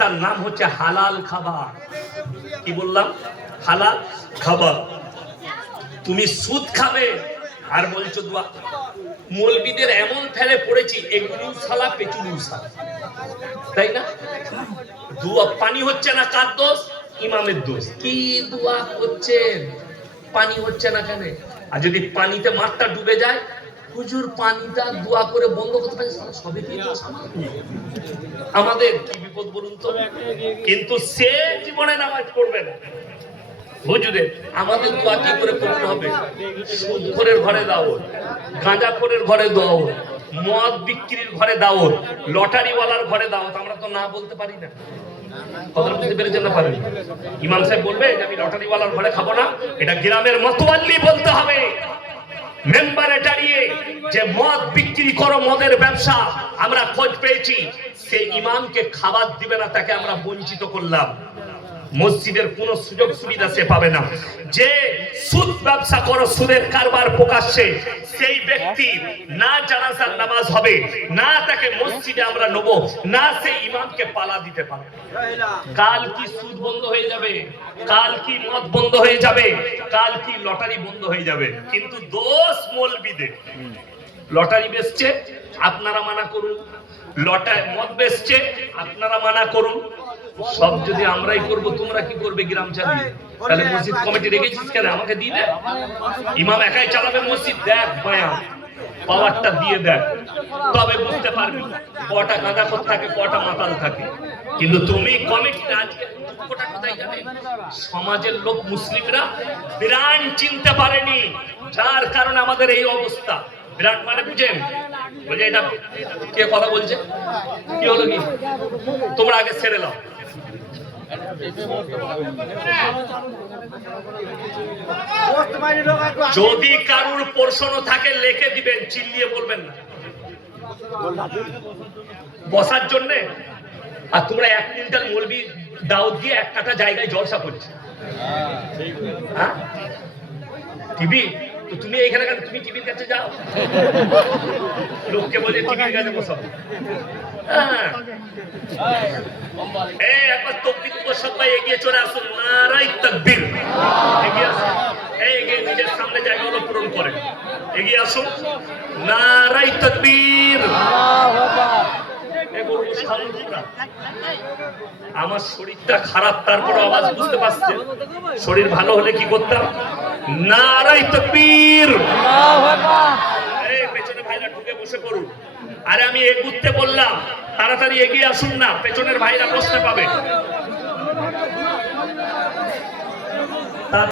তার নাম হচ্ছে হালাল খাবার। কি বললাম? হালাল খাবার। তুমি সুদ খাবে আর বলছো দোয়া। মৌলবীদের এমন ফেলে পড়েছি, এগুলো সালা পেছুলু সালা, তাই না? দোয়া পানি হচ্ছে না, কার দোষ? ইমামের দোষ। কি দোয়া করছেন, পানি হচ্ছে না কেন? আর যদি পানিতে মাঠটা ডুবে যায়, হুজুর পানিটা দোয়া করে বন্ধ করতে পারে, সবে কি দোষ আমাদের? কি বিপদ বলুন তো। কিন্তু সে জীবনে নামাজ পড়বে না। হুজুরে আমাদের দোয়া কি করে কবুল হবে? সুদখোরের ঘরে দাওয়াত, গাঁজাখোরের ঘরে দাওয়াত, মদ বিক্রির ঘরে দাওয়াত, লটারিওয়ালার ঘরে দাওয়াত। আমরা তো না বলতে পারি না। কথা বুঝতে পেরেছেন না? পারেন? ইমাম সাহেব বলবে যে আমি লটারিওয়ালার ঘরে খাবো না, এটা গ্রামের মতওয়াল্লি বলতে হবে। মেম্বারে দাঁড়িয়ে যে মদ বিক্রি করো, মদের ব্যবসা, আমরা খোঁজ পেয়েছি, সেই ইমামকে খাবার দিবে না, তাকে আমরা বঞ্চিত করলাম। মসজিদের কোন সুযোগ সুবিধা সে পাবে না। যে সুদ ব্যবসা করো, সুদের কারবার প্রকাশ্যে, সেই ব্যক্তি না জানাজার নামাজ হবে, না তাকে মসজিদে আমরা নেব, না সেই ইমামকে পালা দিতে পারে। কাল কি সুদ বন্ধ হয়ে যাবে, কাল কি মদ বন্ধ হয়ে যাবে, কাল কি লটারি বন্ধ হয়ে যাবে। কিন্তু দোষ মৌলবীদের। লটারি বেচছে, আপনারা মানা করুন। লটারি মদ বেচছে, আপনারা মানা করুন। সব যদি আমরাই করব, তোমরা কি করবে? গ্রাম চালিয়ে। তাহলে মসজিদ কমিটি রেখেছিস কেন? আমাকে দিয়ে দে। ইমাম একাই চালাবে মসজিদ, দেখ বয়ান পাওয়ারটা দিয়ে দেখ, তবে বুঝতে পারবি কটা গাঁজাখোর থাকে, কটা মাতাল থাকে। কিন্তু তুমি কমিটি, আজকে দুঃখটা কোথায় যাবে? সমাজের লোক মুসলিমরা বিরান চিনতে পারেনি, যার কারণে আমাদের এই অবস্থা। বিরাট মানে বুঝেন? বলছে এটা কে কথা বলছে? কি হলো কি? তোমরা আগে ছেড়ে নাও। যদি কারুর প্রশ্ন থাকে লিখে দিবেন, চিল্লিয়ে বলবেন না, বসার জন্য। আর তোমরা এক কুইন্টাল মৌলবি দাওয়াত দিয়ে এক কাটা জায়গায় জলসা করছে। টিভি তো তুমি এইখানে কেন? তুমি টিভির কাছে যাও, লোককে বলে টিভির কাছে বসাও। একবার তকবীর সবাই এগিয়ে চলে আসুন, নারায়ে তাকবীর। এগিয়ে আসুন, এগিয়ে নিজের সামনে জায়গাগুলো পূরণ করে এগিয়ে আসুন, নারায়ে তাকবীর। আমার শরীরটা খারাপ, তারপর আওয়াজ বুঝতে পারছে। শরীর ভালো হলে কি করতাম? নারায়ে তাকবীর। পেছনে ভাইরা ঢুকে বসে পড়ুন। আরে আমি এগুতে বললাম, তাড়াতাড়ি এগিয়ে আসুন না, পেছনের ভাইরা বসতে পাবে।